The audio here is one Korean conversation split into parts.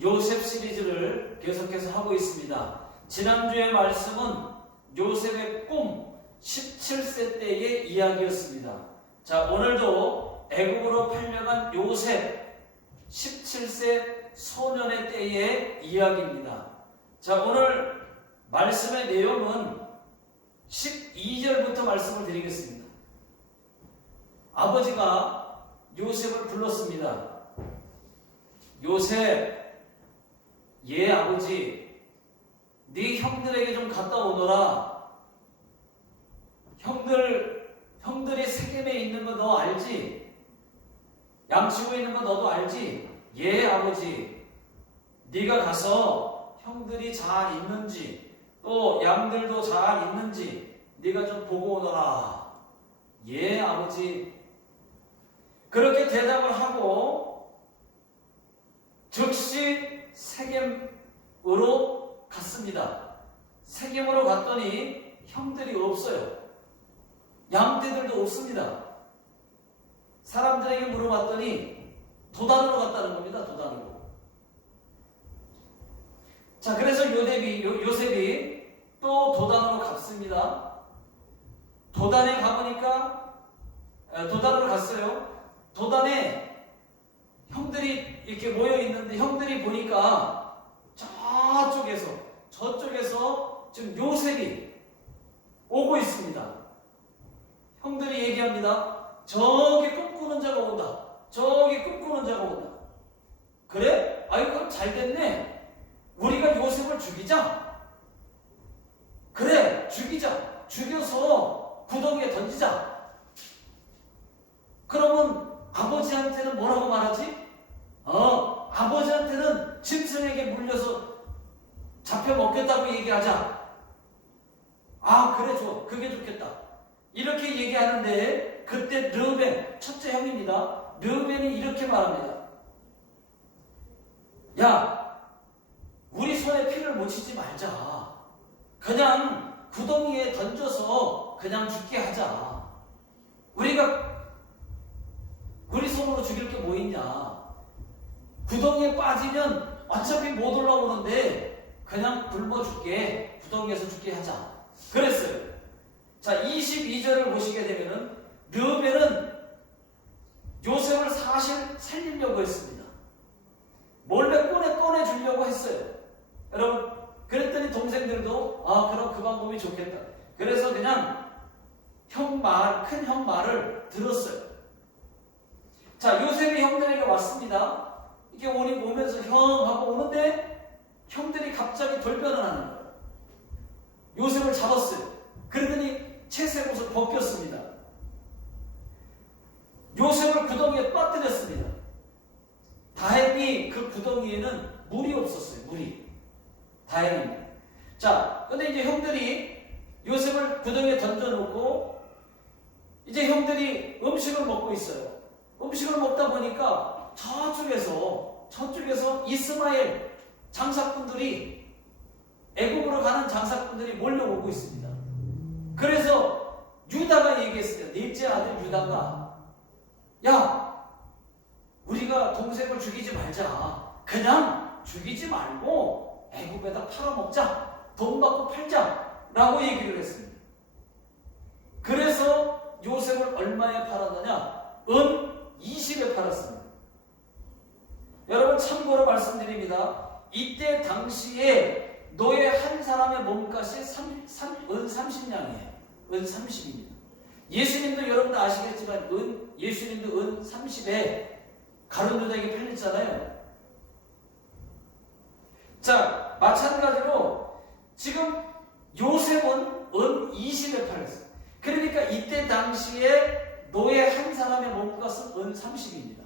요셉 시리즈를 계속해서 하고 있습니다. 지난주의 말씀은 요셉의 꿈 17세 때의 이야기였습니다. 자, 오늘도 애국으로 팔려간 요셉 17세 소년의 때의 이야기입니다. 자, 오늘 말씀의 내용은 12절부터 말씀을 드리겠습니다. 아버지가 요셉을 불렀습니다. 요셉, 예 아버지, 네 형들에게 좀 갔다 오너라. 형들이 세겜에 있는 거 너 알지? 양치고 있는 거 너도 알지? 예 아버지, 네가 가서 형들이 잘 있는지 또 양들도 잘 있는지 네가 좀 보고 오너라. 예 아버지. 그렇게 대답을 하고 즉시 세겜으로 갔습니다. 세겜으로 갔더니 형들이 없어요. 양떼들도 없습니다. 사람들에게 물어봤더니 도단으로 갔다는 겁니다. 도단으로. 자, 그래서 요셉이 또 도단으로 갔습니다. 도단에 가보니까 도단으로 갔어요. 도단에 형들이 이렇게 모여 있는데 형들이 보니까 저쪽에서 지금 요셉이 오고 있습니다. 형들이 얘기합니다. 저기 꿈꾸는 자가 온다. 저기 꿈꾸는 자가 온다. 그래? 아이고 그럼 잘 됐네. 우리가 요셉을 죽이자. 그래, 죽이자. 죽여서 구덩이에 던지자. 그러면 아버지한테는 뭐라고 말하지? 아버지한테는 짐승에게 물려서 잡혀 먹겠다고 얘기하자. 아, 그래, 좋아. 그게 좋겠다. 이렇게 얘기하는데 그때 르벤, 첫째 형입니다. 르벤이 이렇게 말합니다. 야, 우리 손에 피를 묻히지 말자. 그냥 구덩이에 던져서 그냥 죽게 하자. 우리 손으로 죽일 게 뭐 있냐. 구덩이에 빠지면 어차피 못 올라오는데 그냥 굶어 죽게, 구덩이에서 죽게 하자. 그랬어요. 자, 22절을 보시게 되면은 르벤은 요셉을 사실 살리려고 했습니다. 몰래 꺼내 주려고 했어요. 여러분, 그랬더니 동생들도 그럼 그 방법이 좋겠다. 그래서 그냥 큰 형 말을 들었어요. 자, 요셉이 형들에게 왔습니다. 이게 오면서 형 하고 오는데 형들이 갑자기 돌변을 하는 거예요. 요셉을 잡았어요. 그러더니 채색 옷을 벗겼습니다. 요셉을 구덩이에 빠뜨렸습니다. 다행히 그 구덩이에는 물이 없었어요. 물이. 다행입니다. 자, 근데 이제 형들이 요셉을 구덩이에 던져놓고 이제 형들이 음식을 먹고 있어요. 음식을 먹다 보니까 저쪽에서 이스마엘 장사꾼들이, 애국으로 가는 장사꾼들이 몰려오고 있습니다. 그래서 유다가 얘기했어요. 넷째 아들 유다가, 야, 우리가 동생을 죽이지 말자. 그냥 죽이지 말고 애국에다 팔아먹자. 돈 받고 팔자. 라고 얘기를 했습니다. 그래서 요셉을 얼마에 팔았느냐? 은 20에 팔았습니다. 여러분, 참고로 말씀드립니다. 이때 당시에 노예 한 사람의 몸값이 은 30냥이에요. 은 30입니다. 예수님도 여러분도 아시겠지만 예수님도 은 30에 가룟 유다에게 팔렸잖아요. 자, 마찬가지로 지금 요셉은 은 20에 팔렸어요. 그러니까 이때 당시에 노예 한 사람의 몸값은 은 30입니다.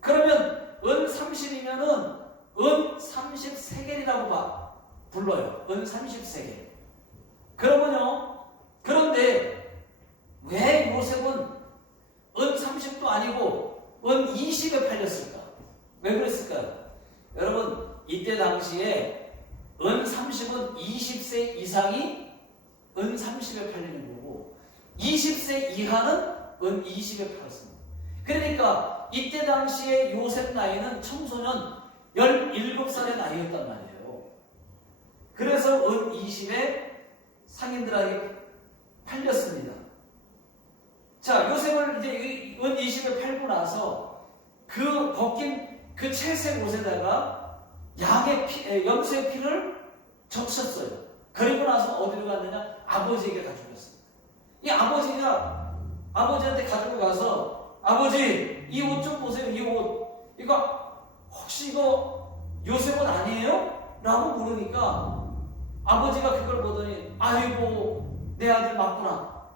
그러면 은 30이면은 은 30세겔이라고 불러요. 은 30세겔. 그런데 왜 요셉은 은 30도 아니고 은 20에 팔렸을까? 왜 그랬을까요? 여러분, 이때 당시에 은 30은 20세 이상이 은 30에 팔리는 거고 20세 이하는 은 20에 팔았습니다. 그러니까 이때 당시에 요셉 나이는 청소년 17살의 나이였단 말이에요. 그래서 은 20에 상인들에게 팔렸습니다. 자, 요셉을 이제 은 20에 팔고 나서 그 벗긴 그 채색 옷에다가 염소의 피를 적셨어요. 그리고 나서 어디로 갔느냐? 아버지에게 가지고 갔습니다. 이 아버지한테 가지고 가서, 아버지, 이 옷 좀 보세요. 이 옷. 혹시 이거 요셉은 아니에요? 라고 물으니까 아버지가 그걸 보더니, 아이고, 내 아들 맞구나.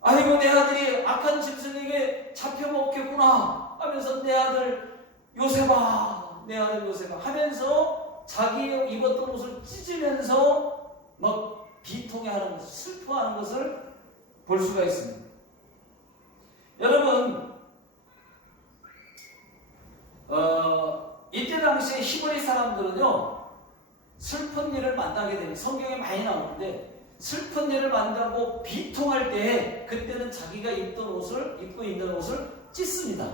아이고, 내 아들이 악한 짐승에게 잡혀먹겠구나 하면서 내 아들 요셉아, 내 아들 요셉아 하면서 자기 입었던 옷을 찢으면서 막 비통해하는, 슬퍼하는 것을 볼 수가 있습니다. 여러분, 이때 당시에 히브리 사람들은요, 슬픈 일을 만나게 되면, 성경에 많이 나오는데, 슬픈 일을 만나고 비통할 때, 그때는 자기가 입고 있는 옷을 찢습니다.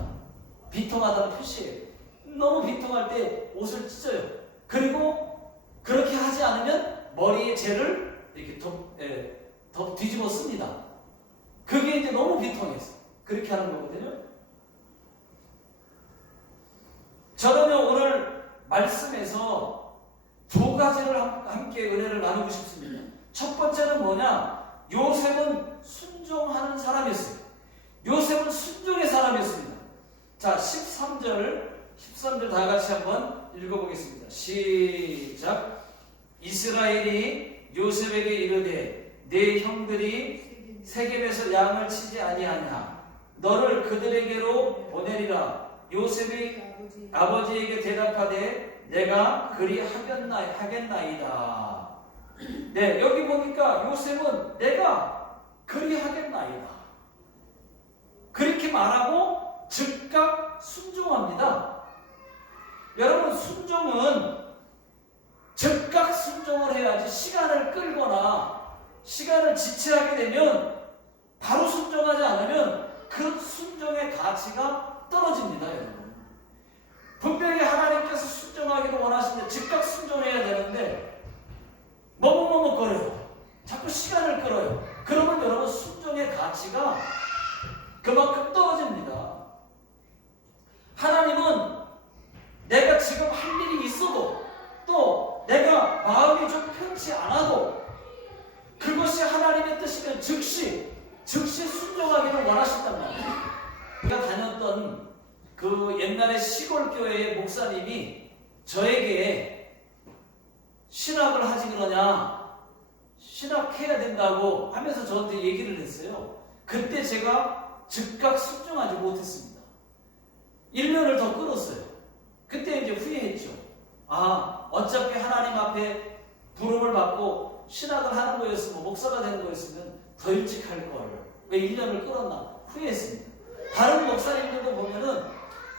비통하다는 표시예요. 너무 비통할 때 옷을 찢어요. 그리고 그렇게 하지 않으면 머리에 재를 이렇게 뒤집어 씁니다. 그게 이제 너무 비통해서 그렇게 하는 거거든요. 저는 오늘 말씀에서 두 가지를 함께 은혜를 나누고 싶습니다. 첫 번째는 뭐냐? 요셉은 순종하는 사람이었어요. 요셉은 순종의 사람이었습니다. 자, 13절 다 같이 한번 읽어보겠습니다. 시작. 이스라엘이 요셉에게 이르되 네 형들이 세겜에서 양을 치지 아니하냐? 너를 그들에게로 보내리라. 요셉이 아버지에게 대답하되 내가 그리 하겠나이다. 네, 여기 보니까 요셉은 내가 그리 하겠나이다. 그렇게 말하고 즉각 순종합니다. 여러분, 순종은 즉각 순종을 해야지, 시간을 끌거나 시간을 지체하게 되면, 바로 순종하지 않으면 그 순종의 가치가 떨어집니다. 여러분, 분명히 하나님께서 순종하기를 원하시는데 즉각 순종해야 되는데 머뭇머뭇거려요. 자꾸 시간을 끌어요. 그러면 여러분, 순종의 가치가 그만큼 떨어집니다. 하나님은 내가 지금 할 일이 있어도, 또 내가 마음이 좀 편치 않아도, 그것이 하나님의 뜻이면 즉시 순종하기를 원하신단 말이에요. 제가 다녔던 그 옛날에 시골 교회의 목사님이 저에게 신학을 하지 그러냐, 신학해야 된다고 하면서 저한테 얘기를 했어요. 그때 제가 즉각 순종하지 못했습니다. 1년을 더 끌었어요. 그때 이제 후회했죠. 어차피 하나님 앞에 부름을 받고 신학을 하는 거였으면, 목사가 되는 거였으면 더 일찍 할 걸. 왜 1년을 끌었나? 후회했습니다. 다른 목사님들도 보면은,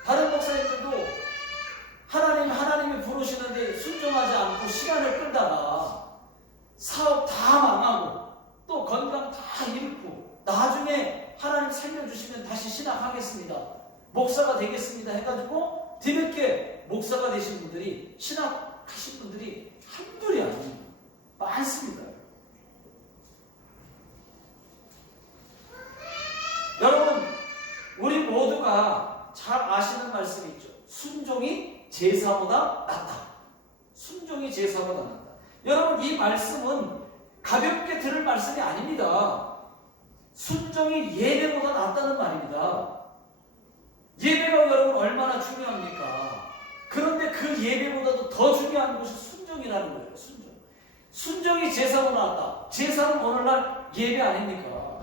다른 목사님들도 하나님이 부르시는데 순종하지 않고 시간을 끌다가 사업 다 망하고 또 건강 다 잃고 나중에 하나님 살려주시면 다시 신학하겠습니다, 목사가 되겠습니다 해가지고 뒤늦게 목사가 되신 분들이, 신학하신 분들이 한둘이 아닙니다. 많습니다. 여러분, 우리 모두가 잘 아시는 말씀이 있죠. 순종이 제사보다 낫다. 순종이 제사보다 낫다. 여러분, 이 말씀은 가볍게 들을 말씀이 아닙니다. 순종이 예배보다 낫다는 말입니다. 예배가 여러분 얼마나 중요합니까? 그런데 그 예배보다도 더 중요한 것이 순종이라는 거예요. 순종이 제사보다 낫다. 제사는 오늘날 예배 아닙니까?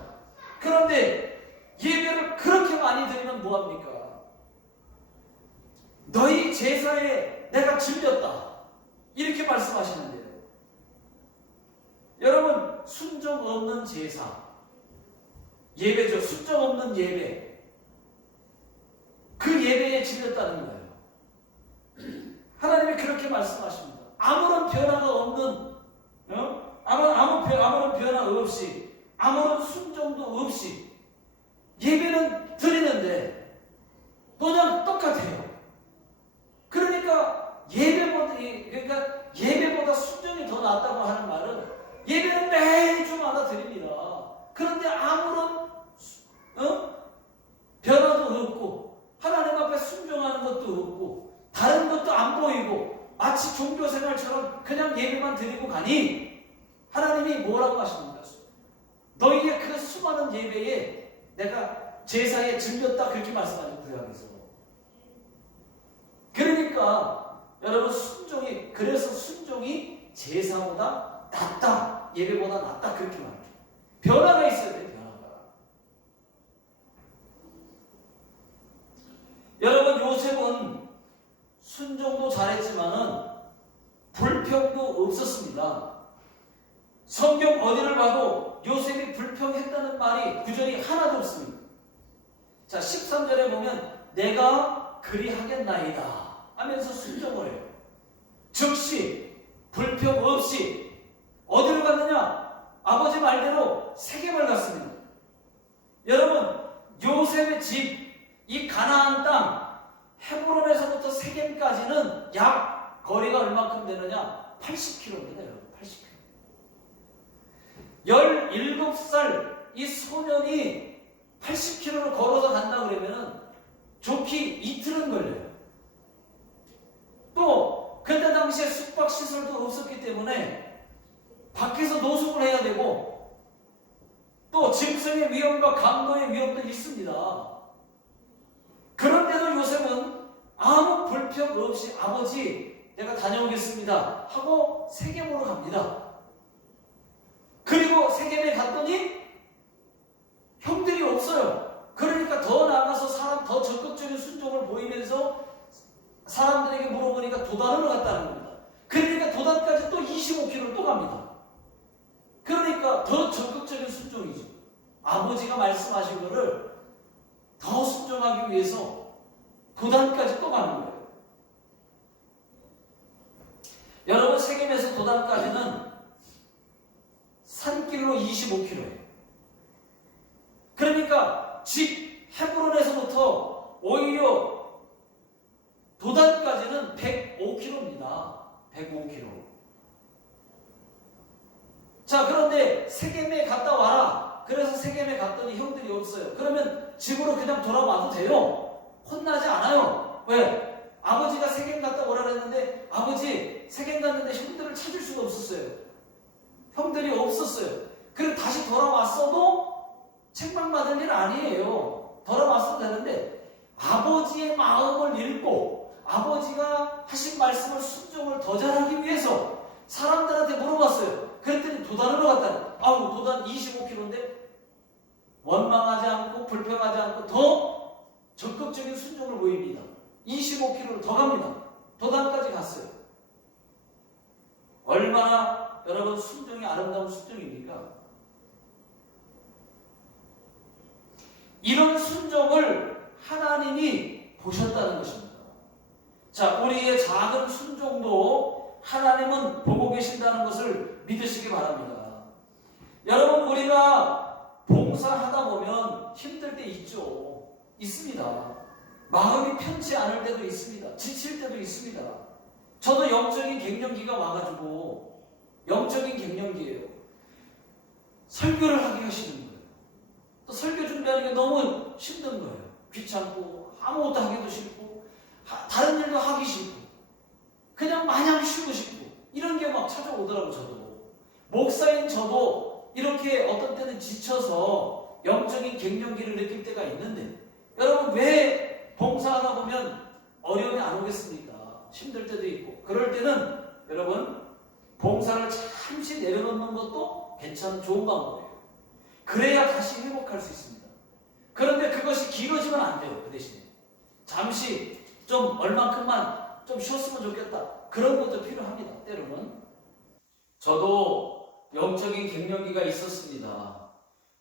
그런데 예배를 그렇게 많이 드리면 뭐합니까? 너희 제사에 내가 질렸다, 이렇게 말씀하시는데요. 여러분, 순종 없는 제사, 예배죠. 순종 없는 예배, 그 예배에 질렸다는 거예요. 하나님이 그렇게 말씀하십니다. 아무런 변화가 없는, 아무런 변화 없이, 아무런 순종도 없이 예배는 드리는데 그냥 똑같아요. 그러니까 예배보다 순종이 더 낫다고 하는 말은 예배는 매일 주마다 드립니다. 그런데 아무런 변화도 없고 하나님 앞에 순종하는 것도 없고 다른 것도 안 보이고 마치 종교생활처럼 그냥 예배만 드리고 가니 하나님이 뭐라고 하십니까? 너희의 그 수많은 예배에 내가 제사에 들렸다 그렇게 말씀하죠. 구약에서. 그러니까 여러분 그래서 순종이 제사보다 낫다, 예배보다 낫다 그렇게 말해요. 변화가 있어야 돼요. 변화가. 여러분 요셉은 순종도 잘했지만은 불평도 없었습니다. 성경 어디를 봐도 요셉이 불평했다는 말이 구절이 하나도 없습니다. 자, 13절에 보면 내가 그리하겠나이다 하면서 순종을 해요. 즉시 불평 없이 어디를 갔느냐? 아버지 말대로 세겜을 갔습니다. 여러분 요셉의 집, 이 가나안 땅 헤브론에서부터 세겜까지는 약 거리가 얼마큼 되느냐? 80km입니다. 여러분 80km. 17살 이 소년이 80km를 걸어서 간다 그러면은 좋기 이틀은 걸려요. 또 그때 당시에 숙박시설도 없었기 때문에 밖에서 노숙을 해야 되고 또 짐승의 위험과 강도의 위험도 있습니다. 그런데도 요셉은 아무 불평 없이 아버지 내가 다녀오겠습니다 하고 세겜으로 갑니다. 그리고 세겜에 갔더니 형들이 없어요. 그러니까 더 나가서 더 적극적인 순종을 보이면서 사람들에게 물어보니까 도단으로 갔다는 겁니다. 그러니까 도단까지 또 25km를 또 갑니다. 그러니까 더 적극적인 순종이죠. 아버지가 말씀하신 거를 더 순종하기 위해서 도단까지 또 가는 거예요. 여러분 세겜에서 도단까지는 산길로 25km예요. 그러니까 집 헤브론에서부터 오히려 도단까지는 105km입니다. 105km. 자, 그런데 세겜에 갔다 와라. 그래서 세겜에 갔더니 형들이 없어요. 그러면 집으로 그냥 돌아와도 돼요. 혼나지 않아요. 왜? 아버지가 세겜 갔다 오라 그랬는데 아버지 세겜 갔는데 형들을 찾을 수가 없었어요. 형들이 없었어요. 그리고 다시 돌아왔어도 책망받을 일 아니에요. 돌아왔어도 되는데 아버지의 마음을 읽고 아버지가 하신 말씀을 순종을 더 잘하기 위해서 사람들한테 물어봤어요. 그랬더니 도단으로 갔다니. 아우 도단 25km인데 원망하지 않고 불평하지 않고 더 적극적인 순종을 보입니다. 25km를 더 갑니다. 도단까지 갔어요. 얼마나 여러분 순종이 아름다운 순종입니까? 이런 순종을 하나님이 보셨다는 것입니다. 자, 우리의 작은 순종도 하나님은 보고 계신다는 것을 믿으시기 바랍니다. 여러분 우리가 봉사하다 보면 힘들 때 있죠. 있습니다. 마음이 편치 않을 때도 있습니다. 지칠 때도 있습니다. 저도 영적인 갱년기가 와가지고 영적인 갱년기예요. 설교를 하기 하시는 거예요. 또 설교 준비하는 게 너무 힘든 거예요. 귀찮고 아무것도 하기도 싫고 다른 일도 하기 싫고 그냥 마냥 쉬고 싶고 이런 게 막 찾아오더라고. 저도 목사인 저도 이렇게 어떤 때는 지쳐서 영적인 갱년기를 느낄 때가 있는데 여러분 왜 봉사하다 보면 어려움이 안 오겠습니까? 힘들 때도 있고 그럴 때는 여러분 봉사를 잠시 내려놓는 것도 괜찮은 좋은 방법이에요. 그래야 다시 회복할 수 있습니다. 그런데 그것이 길어지면 안 돼요. 그 대신에 잠시 좀 얼만큼만 좀 쉬었으면 좋겠다. 그런 것도 필요합니다. 때로는 저도 영적인 갱년기가 있었습니다.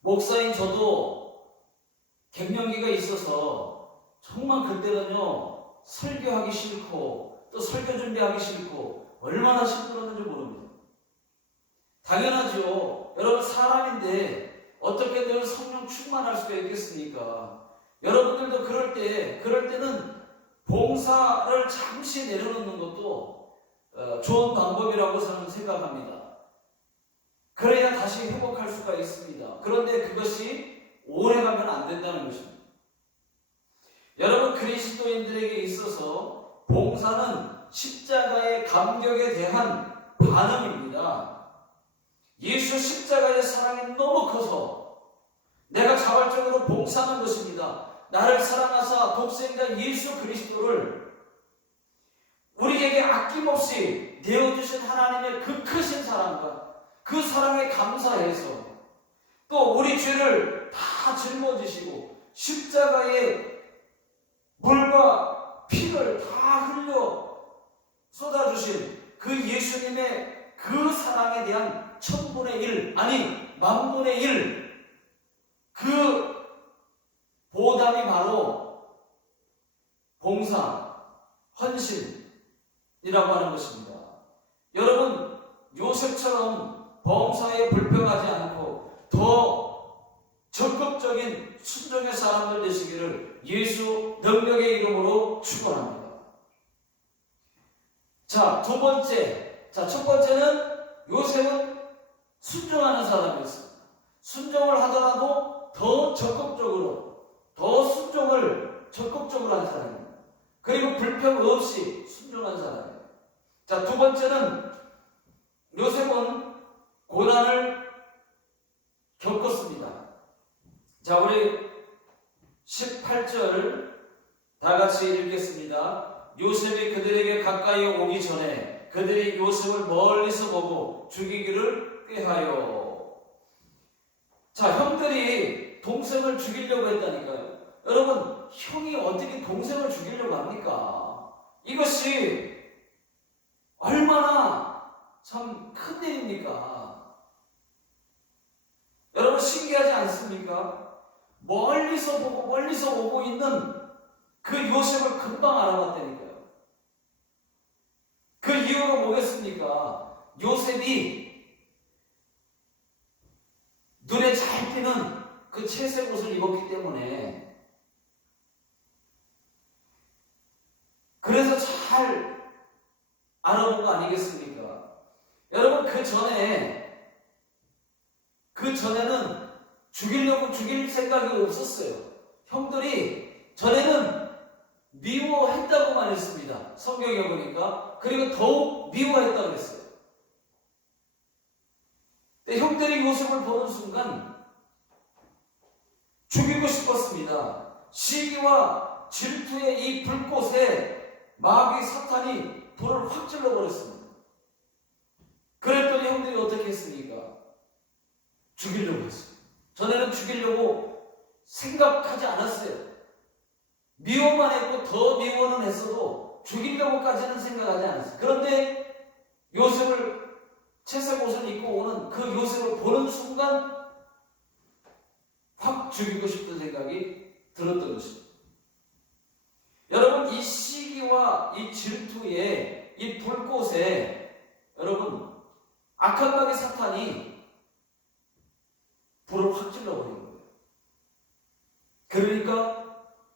목사인 저도 갱년기가 있어서 정말 그때는요 설교하기 싫고 또 설교 준비하기 싫고 얼마나 힘들었는지 모릅니다. 당연하죠. 여러분 사람인데 어떻게 늘 성령 충만할 수가 있겠습니까? 여러분들도 그럴 때는 봉사를 잠시 내려놓는 것도 좋은 방법이라고 저는 생각합니다. 그래야 다시 회복할 수가 있습니다. 그런데 그것이 오래가면 안 된다는 것입니다. 여러분, 그리스도인들에게 있어서 봉사는 십자가의 감격에 대한 반응입니다. 예수 십자가의 사랑이 너무 커서 내가 자발적으로 봉사하는 것입니다. 나를 사랑하사 독생자 예수 그리스도를 우리에게 아낌없이 내어주신 하나님의 그 크신 사랑과 그 사랑에 감사해서 또 우리 죄를 다 짊어지시고 십자가에 물과 피를 다 흘려 쏟아주신 그 예수님의 그 사랑에 대한 1000분의 1, 아니 10,000분의 1, 그 보답이 바로 봉사, 헌신이라고 하는 것입니다. 여러분, 요셉처럼 봉사에 불평하지 않고 더 적극적인 순종의 사람들 되시기를 예수 능력의 이름으로 축원합니다. 자, 첫 번째는 요셉은 순종하는 사람이었습니다. 순종을 하더라도 더 순종을 적극적으로 하는 사람입니다. 그리고 불평 없이 순종하는 사람이에요. 자, 두 번째는 요셉은 고난을 겪었습니다. 자, 우리 18절 다 같이 읽겠습니다. 요셉이 그들에게 가까이 오기 전에 그들이 요셉을 멀리서 보고 죽이기를 꾀하여. 자, 형들이 동생을 죽이려고 했다니까요. 여러분, 형이 어떻게 동생을 죽이려고 합니까? 이것이 얼마나 참 큰일입니까? 여러분, 신기하지 않습니까? 멀리서 보고 있는 그 요셉을 금방 알아봤다니까요. 그 이유가 뭐겠습니까? 요셉이 눈에 잘 띄는 그 채색 옷을 입었기 때문에, 그래서 잘 알아본 거 아니겠습니까? 여러분, 그 전에는 죽일 생각이 없었어요. 형들이 전에는 미워했다고만 했습니다. 성경에 보니까. 그리고 더욱 미워했다고 했어요. 근데 형들이 요셉을 보는 순간 죽이고 싶었습니다. 시기와 질투의 이 불꽃에 마귀 사탄이 불을 확 질러버렸습니다. 그랬더니 형들이 어떻게 했습니까? 죽이려고 했어요. 전에는 죽이려고 생각하지 않았어요. 미워만 했고 더 미워는 했어도 죽이려고까지는 생각하지 않았어요. 그런데 요셉을 채색 옷을 입고 오는 그 요셉을 보는 순간 확 죽이고 싶은 생각이 들었던 것입니다. 여러분, 이 시기와 이 질투에 이 불꽃에 여러분 악한 마귀 사탄이 불을 확 질러버린 거예요. 그러니까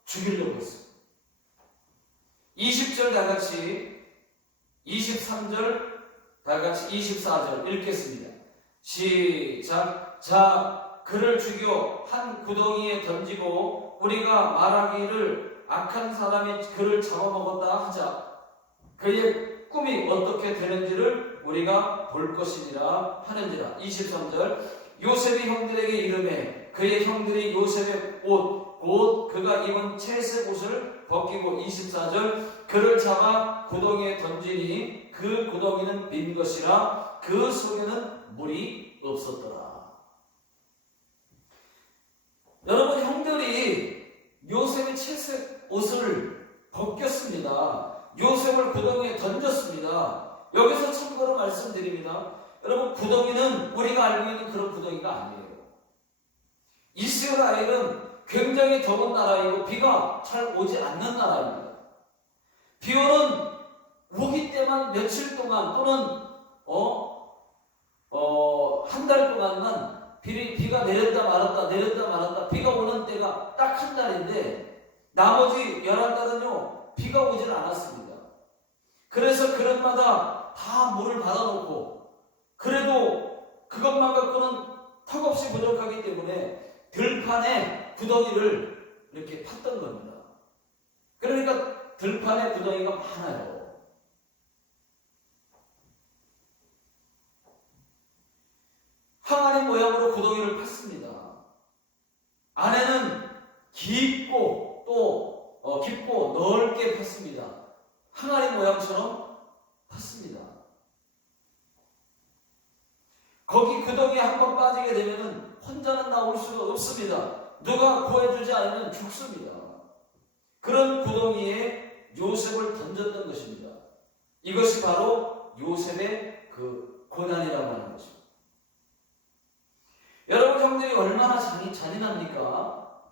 죽이려고 했어요. 20절 다 같이, 23절 다 같이, 24절 읽겠습니다. 시작. 자, 그를 죽여 한 구덩이에 던지고 우리가 말하기를 악한 사람이 그를 잡아먹었다 하자. 그의 꿈이 어떻게 되는지를 우리가 볼 것이니라 하는지라. 23절. 요셉이 형들에게 이르매 그의 형들이 요셉의 옷 곧 그가 입은 채색 옷을 벗기고. 24절. 그를 잡아 구덩이에 던지니 그 구덩이는 빈 것이라 그 속에는 물이 없었더라. 여러분, 형들이 요셉의 채색 옷을 벗겼습니다. 요셉을 구덩이에 던졌습니다. 여기서 참고로 말씀드립니다. 여러분, 구덩이는 우리가 알고 있는 그런 구덩이가 아니에요. 이스라엘은 굉장히 더운 나라이고 비가 잘 오지 않는 나라입니다. 비오는 오기 때만 며칠 동안 또는 한 달 동안만 비가 내렸다 말았다 비가 오는 때가 딱 한 달인데 나머지 11달은요 비가 오질 않았습니다. 그래서 그릇마다 다 물을 받아놓고 그래도 그것만 갖고는 턱없이 부족하기 때문에 들판에 구덩이를 이렇게 팠던 겁니다. 그러니까 들판에 구덩이가 많아요. 항아리 모양으로 구덩이를 팠습니다. 안에는 깊고 또 깊고 넓게 팠습니다. 항아리 모양처럼 팠습니다. 거기 구덩이에 한번 빠지게 되면 혼자는 나올 수가 없습니다. 누가 구해주지 않으면 죽습니다. 그런 구덩이에 요셉을 던졌던 것입니다. 이것이 바로 요셉의 그 고난이라고 하는 것입니다. 여러분, 형들이 얼마나 잔인합니까?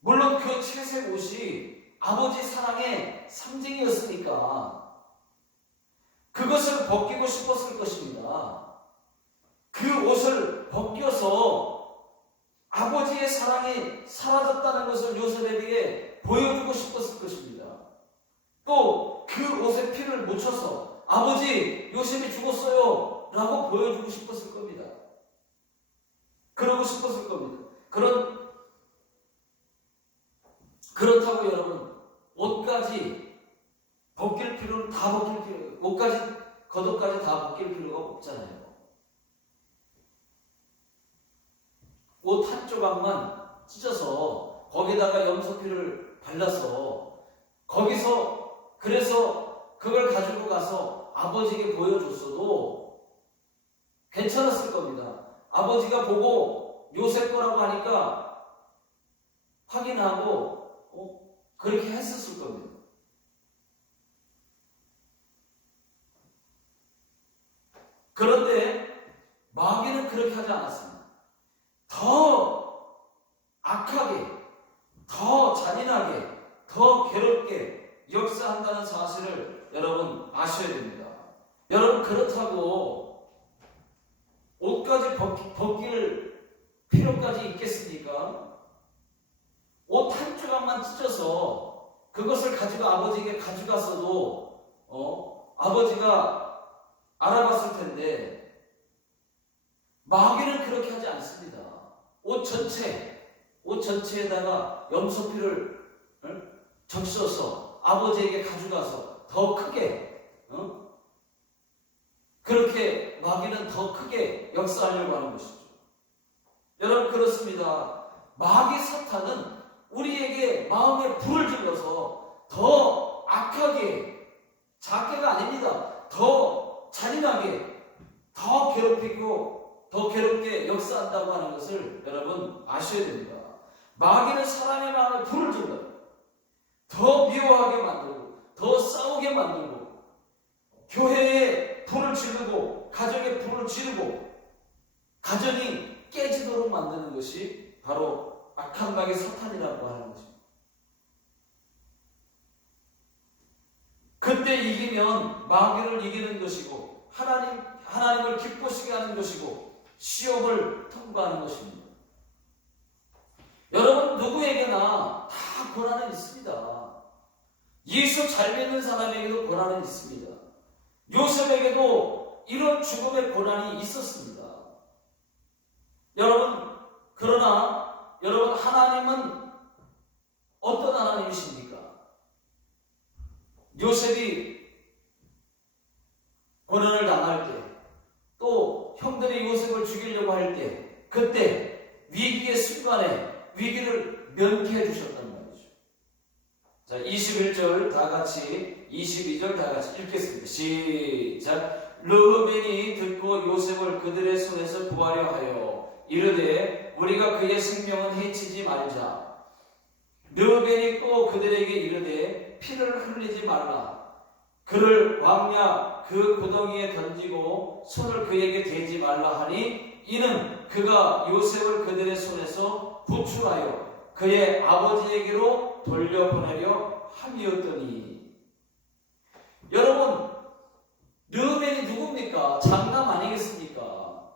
물론 그 채색 옷이 아버지 사랑의 상징이었으니까 그것을 벗기고 싶었을 것입니다. 그 옷을 벗겨서 아버지의 사랑이 사라졌다는 것을 요셉에게 보여주고 싶었을 것입니다. 또 그 옷에 피를 묻혀서 아버지, 요셉이 죽었어요 라고 보여주고 싶었을 겁니다. 그러고 싶었을 겁니다. 그렇다고 여러분, 옷까지 벗길 필요는 다 벗길 필요, 옷까지, 겉옷까지 다 벗길 필요가 없잖아요. 옷 한 조각만 찢어서 거기다가 염소피를 발라서 거기서 그래서 그걸 가지고 가서 아버지에게 보여줬어도 괜찮았을 겁니다. 아버지가 보고 요셉 거라고 하니까 확인하고 그렇게 했었을 겁니다. 그런데 마귀는 그렇게 하지 않았습니다. 더 악하게, 더 잔인하게, 더 괴롭게 역사한다는 사실을 여러분 아셔야 됩니다. 여러분, 그렇다고 옷까지 벗길 필요까지 있겠습니까? 옷 한 조각만 찢어서 그것을 가지고 아버지에게 가져갔어도 아버지가 알아봤을 텐데 마귀는 그렇게 하지 않습니다. 옷 전체에다가 염소피를 적셔서 아버지에게 가져가서 더 크게 그렇게 마귀는 더 크게 역사하려고 하는 것이죠. 여러분, 그렇습니다. 마귀 사탄은 우리에게 마음에 불을 질러서 더 악하게, 작게가 아닙니다. 더 잔인하게, 더 괴롭히고 더 괴롭게 역사한다고 하는 것을 여러분 아셔야 됩니다. 마귀는 사람의 마음에 불을 질러요. 더 미워하게 만들고, 더 싸우게 만들고, 교회에 불을 지르고, 가정에 불을 지르고, 가정이 깨지도록 만드는 것이 바로 악한 마귀 사탄이라고 하는 것입니다. 그때 이기면 마귀를 이기는 것이고, 하나님을 기쁘시게 하는 것이고, 시험을 통과하는 것입니다. 여러분, 누구에게나 다 고난은 있습니다. 예수 잘 믿는 사람에게도 고난은 있습니다. 요셉에게도 이런 죽음의 고난이 있었습니다. 여러분, 그러나 여러분, 하나님은 어떤 하나님이십니까? 요셉이 고난을 당할 때, 또 형들이 요셉을 죽이려고 할 때, 그때 위기의 순간에 위기를 면케해 주셨단 말이죠. 자, 21절 다 같이, 22절 다 같이 읽겠습니다. 시작. 르우벤이 듣고 요셉을 그들의 손에서 구하려 하여 이르되 우리가 그의 생명은 해치지 말자. 르우벤이 또 그들에게 이르되 피를 흘리지 말라. 그를 광야 그 구덩이에 던지고 손을 그에게 대지 말라 하니 이는 그가 요셉을 그들의 손에서 구출하여 그의 아버지에게로 돌려보내려 함이었더니. 여러분, 르우벤이 누굽니까? 장남 아니겠습니까?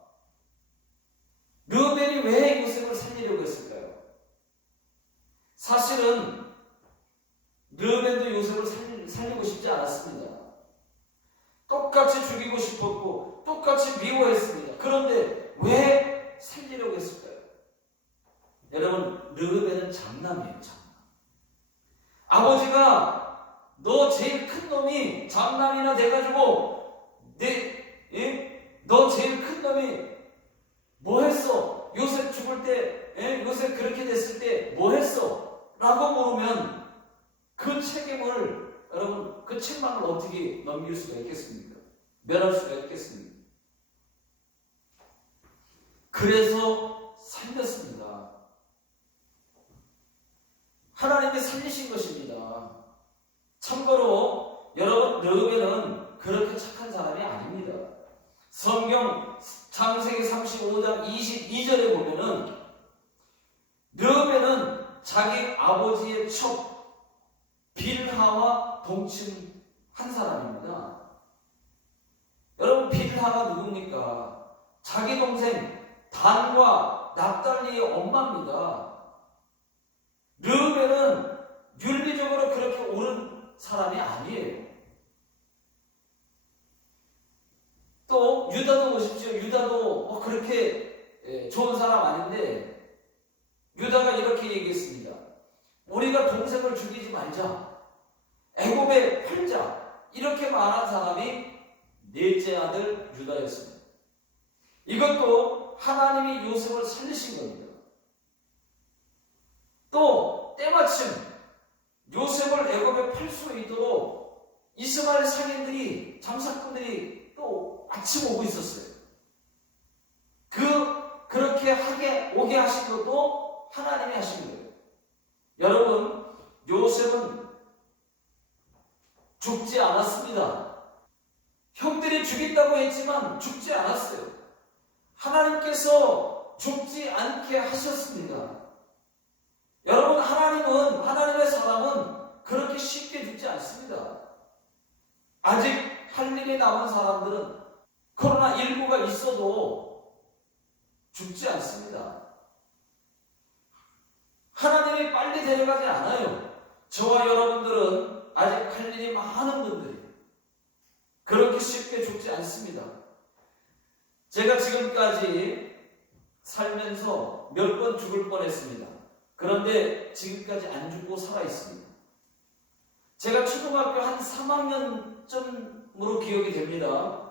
르우벤이 왜 요셉을 살리려고 했을까요? 사실은 르우벤도 똑같이 죽이고 싶었고 똑같이 미워했습니다. 그런데 왜 살리려고 했을까요? 여러분, 르우벤은 장남이에요. 장남. 아버지가 너 제일 큰 놈이 장남이나 돼가지고 너 제일 큰 놈이 뭐 했어? 요셉 죽을 때, 요셉 그렇게 됐을 때 뭐 했어? 라고 물으면 그 책임을, 여러분, 그 책망을 어떻게 넘길 수가 있겠습니까? 면할 수가 있겠습니까? 그래서 살렸습니다. 하나님이 살리신 것입니다. 참고로 여러분, 르우벤은 그렇게 착한 사람이 아닙니다. 성경 창세기 35장 22절에 보면은 르우벤은 자기 아버지의 첩 빌하와 동침한 사람입니다. 여러분, 빌하가 누굽니까? 자기 동생 단과 납달리의 엄마입니다. 르우벤은 윤리적으로 그렇게 옳은 사람이 아니에요. 또 유다도 보십시오. 유다도 그렇게 좋은 사람 아닌데 유다가 이렇게 얘기했습니다. 우리가 동생을 죽이지 말자. 애굽에 팔자. 이렇게 말한 사람이 넷째 아들 유다였습니다. 이것도 하나님이 요셉을 살리신 겁니다. 또 때마침 요셉을 애굽에 팔 수 있도록 이스마엘 상인들이, 장사꾼들이 또 마침 오고 있었어요. 그렇게 오게 하신 것도 하나님이 하신 거예요. 여러분, 요셉은 죽지 않았습니다. 형들이 죽인다고 했지만 죽지 않았어요. 하나님께서 죽지 않게 하셨습니다. 여러분, 하나님의 사람은 그렇게 쉽게 죽지 않습니다. 아직 할 일이 남은 사람들은 코로나19가 있어도 죽지 않습니다. 하나님이 빨리 데려가지 않아요. 저와 여러분들은 아직 할 일이 많은 분들이 그렇게 쉽게 죽지 않습니다. 제가 지금까지 살면서 몇 번 죽을 뻔했습니다. 그런데 지금까지 안 죽고 살아있습니다. 제가 초등학교 한 3학년쯤으로 기억이 됩니다.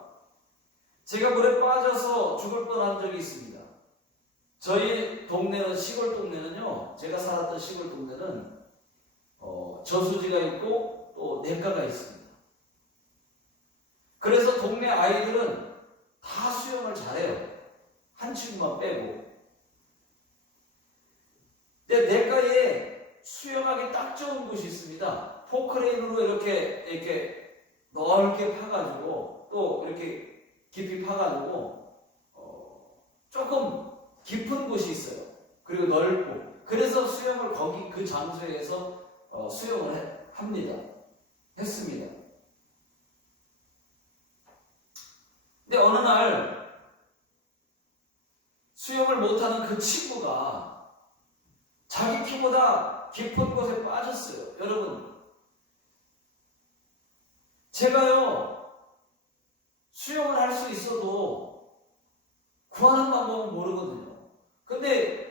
제가 물에 빠져서 죽을 뻔한 적이 있습니다. 저희 동네는, 시골 동네는요, 제가 살았던 시골 동네는 저수지가 있고 또 냇가가 있습니다. 그래서 동네 아이들은 다 수영을 잘해요. 한 친구만 빼고. 근데 냇가에 수영하기 딱 좋은 곳이 있습니다. 포크레인으로 이렇게 넓게 파가지고 또 이렇게 깊이 파가지고 조금 깊은 곳이 있어요. 그리고 넓고. 그래서 수영을 거기 그 장소에서 수영을 했습니다. 근데 어느 날 수영을 못하는 그 친구가 자기 키보다 깊은 곳에 빠졌어요. 여러분, 제가요 수영을 할 수 있어도 구하는 방법은 모르거든요. 근데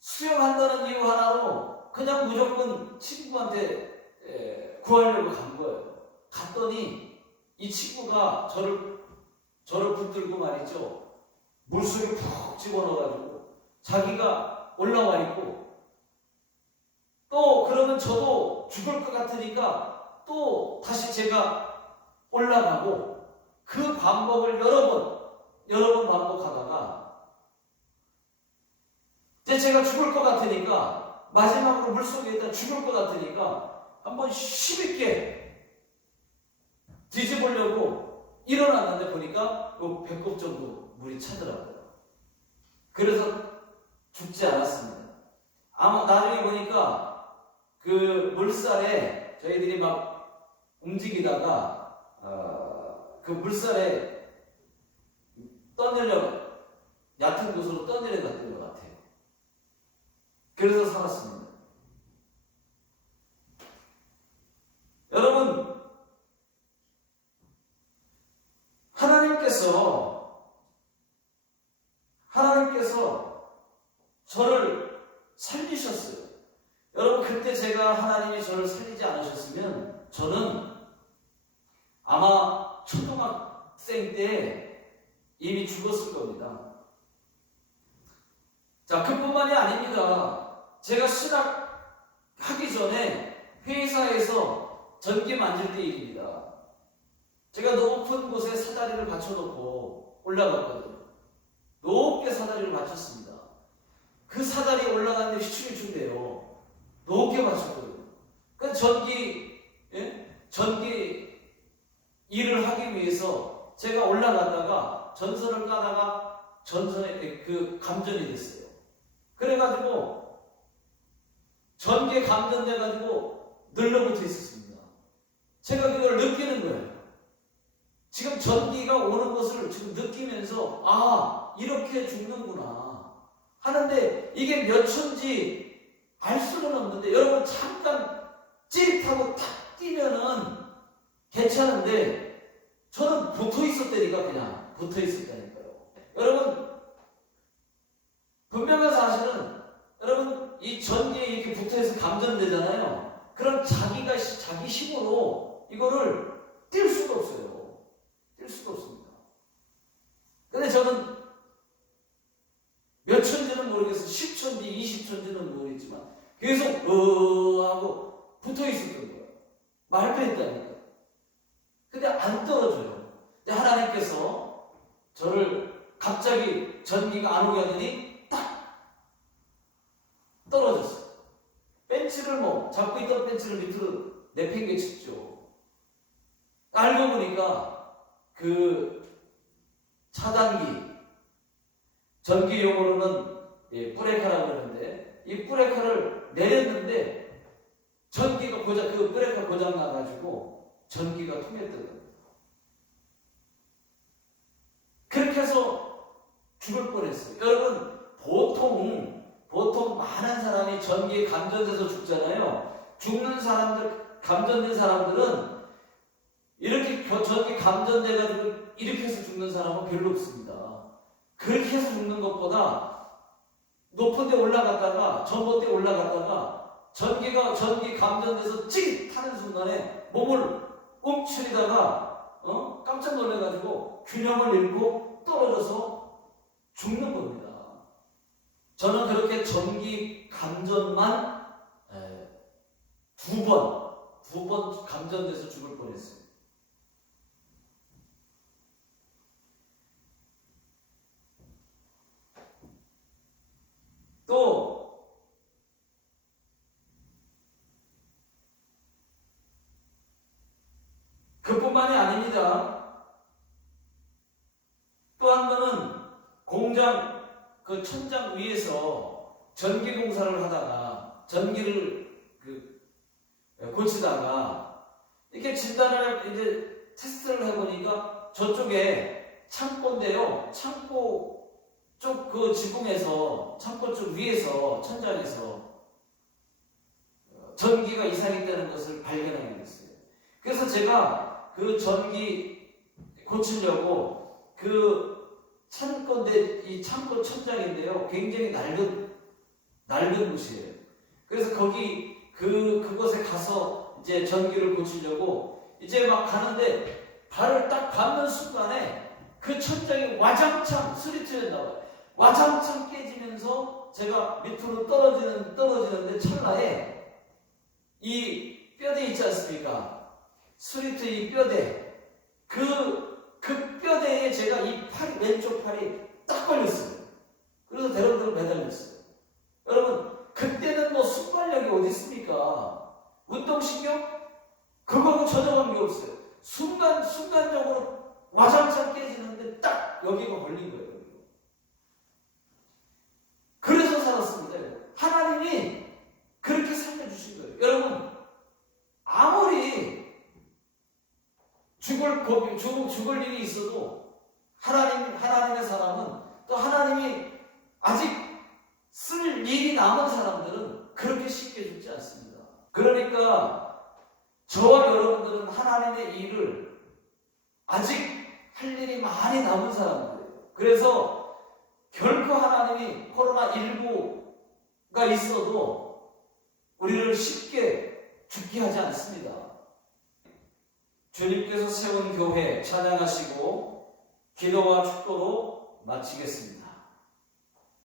수영한다는 이유 하나로 그냥 무조건 친구한테 구하려고 간 거예요. 갔더니 이 친구가 저를 붙들고 말이죠. 물속에 푹 집어넣어가지고 자기가 올라와 있고, 또 그러면 저도 죽을 것 같으니까 또 다시 제가 올라가고, 그 방법을 여러 번 반복하다가 이제 제가 죽을 것 같으니까, 마지막으로 물속에 있다 죽을 것 같으니까 한번 힘있게 뒤집으려고 일어났는데 보니까 그 배꼽 정도 물이 차더라고요. 그래서 죽지 않았습니다. 아마 나중에 보니까 그 물살에 저희들이 막 움직이다가 그 물살에 얕은 곳으로 떠내려갔던 것 같아요. 그래서 살았습니다. 여러분, 하나님께서 저를 살리셨어요. 여러분, 그때 제가 하나님이 저를 살리지 않으셨으면 저는 아마 초등학생 때 이미 죽었을 겁니다. 자, 그뿐만이 아닙니다. 제가 신학하기 전에 회사에서 전기 만질 때 일입니다. 제가 높은 곳에 사다리를 받쳐놓고 올라갔거든요. 높게 사다리를 받쳤습니다. 그 사다리에 올라가는데 휘청이 춘대요. 높게 받쳤거든요. 그 전기 일을 하기 위해서 제가 올라갔다가 전선을 까다가 전선에 감전이 됐어요. 그래가지고 전기에 감전돼가지고 늘러붙어 있었습니다. 제가 그걸 느끼는 거예요. 지금 전기가 오는 것을 지금 느끼면서 이렇게 죽는구나 하는데 이게 몇 초인지 알 수는 없는데 여러분 잠깐 찌릿하고 탁 뛰면은 괜찮은데 저는 붙어 있었다니까 그냥 붙어 있었다니까요. 여러분 분명한 사실은 여러분 이 전기에 이렇게 붙어서 감전되잖아요. 그럼 자기 힘으로 이거를 뛸 수가 없어요. 뛸 수가 없습니다. 근데 저는 몇 초인지는 모르겠어요. 10초인지 20초인지는 모르겠지만 계속 하고 붙어 있었던 거예요. 말도 했다니까. 근데 안 떨어져요. 근데 하나님께서 저를 갑자기 전기가 안 오게 하더니 딱 떨어졌어요. 벤치를 잡고 있던 벤치를 밑으로 내팽개쳤죠. 알고 보니까 그 차단기, 전기 용어로는 브레이커라고 그러는데 이 브레이커를 내렸는데 전기가 그 브레이커 고장 나가지고 전기가 통했던 거예요. 그렇게 해서 죽을 뻔했어요. 여러분 보통 많은 사람이 전기에 감전돼서 죽잖아요. 죽는 사람들, 감전된 사람들은 이렇게 전기 감전돼가지고 이렇게 해서 죽는 사람은 별로 없습니다. 그렇게 해서 죽는 것보다 높은 데 올라갔다가 전봇대에 올라갔다가 전기 감전돼서 찌릿하는 순간에 몸을 움츠리다가 깜짝 놀래가지고 균형을 잃고 떨어져서 죽는 겁니다. 저는 그렇게 전기 감전만 두 번 감전돼서 죽을 뻔했어요. 또 그뿐만이 아닙니다. 또 한 번은 공장 그 천장 위에서 전기 공사를 하다가 전기를 고치다가 이렇게 진단을 이제 테스트를 해보니까 저쪽에 창고인데요. 창고 쪽 그 지붕에서 창고 쪽 위에서 천장에서 전기가 이상이 되는 것을 발견하게 됐어요. 그래서 제가 그 전기 고치려고 그 창고인데 이 창고 천장인데요. 굉장히 낡은 곳이에요. 그래서 그곳에 가서 이제 전기를 고치려고 이제 막 가는데 발을 딱 밟는 순간에 그 천장이 와장창 스리트에 나와요. 와장창 깨지면서 제가 밑으로 떨어지는데 찰나에 이 뼈대 있지 않습니까? 스리트 이 뼈대 그 뼈대에 제가 이 왼쪽 팔이 딱 걸렸어요. 그래서 대롱대롱 매달렸어요. 여러분 그때는 순발력이 어디 있습니까? 운동신경? 그거하고 전혀 관계 없어요. 순간적으로 와장창 깨지는데 딱 여기가 걸린 거예요. 그래서 살았습니다. 하나님이 그렇게 살려주신 거예요. 여러분 아무리 죽을 일이 있어도 하나님의 사람은 또 하나님이 아직 쓸 일이 남은 사람들은 그렇게 쉽게 죽지 않습니다. 그러니까 저와 여러분들은 하나님의 일을 아직 할 일이 많이 남은 사람들이에요. 그래서 결코 하나님이 코로나19가 있어도 우리를 쉽게 죽게 하지 않습니다. 주님께서 세운 교회 찬양하시고 기도와 축도로 마치겠습니다.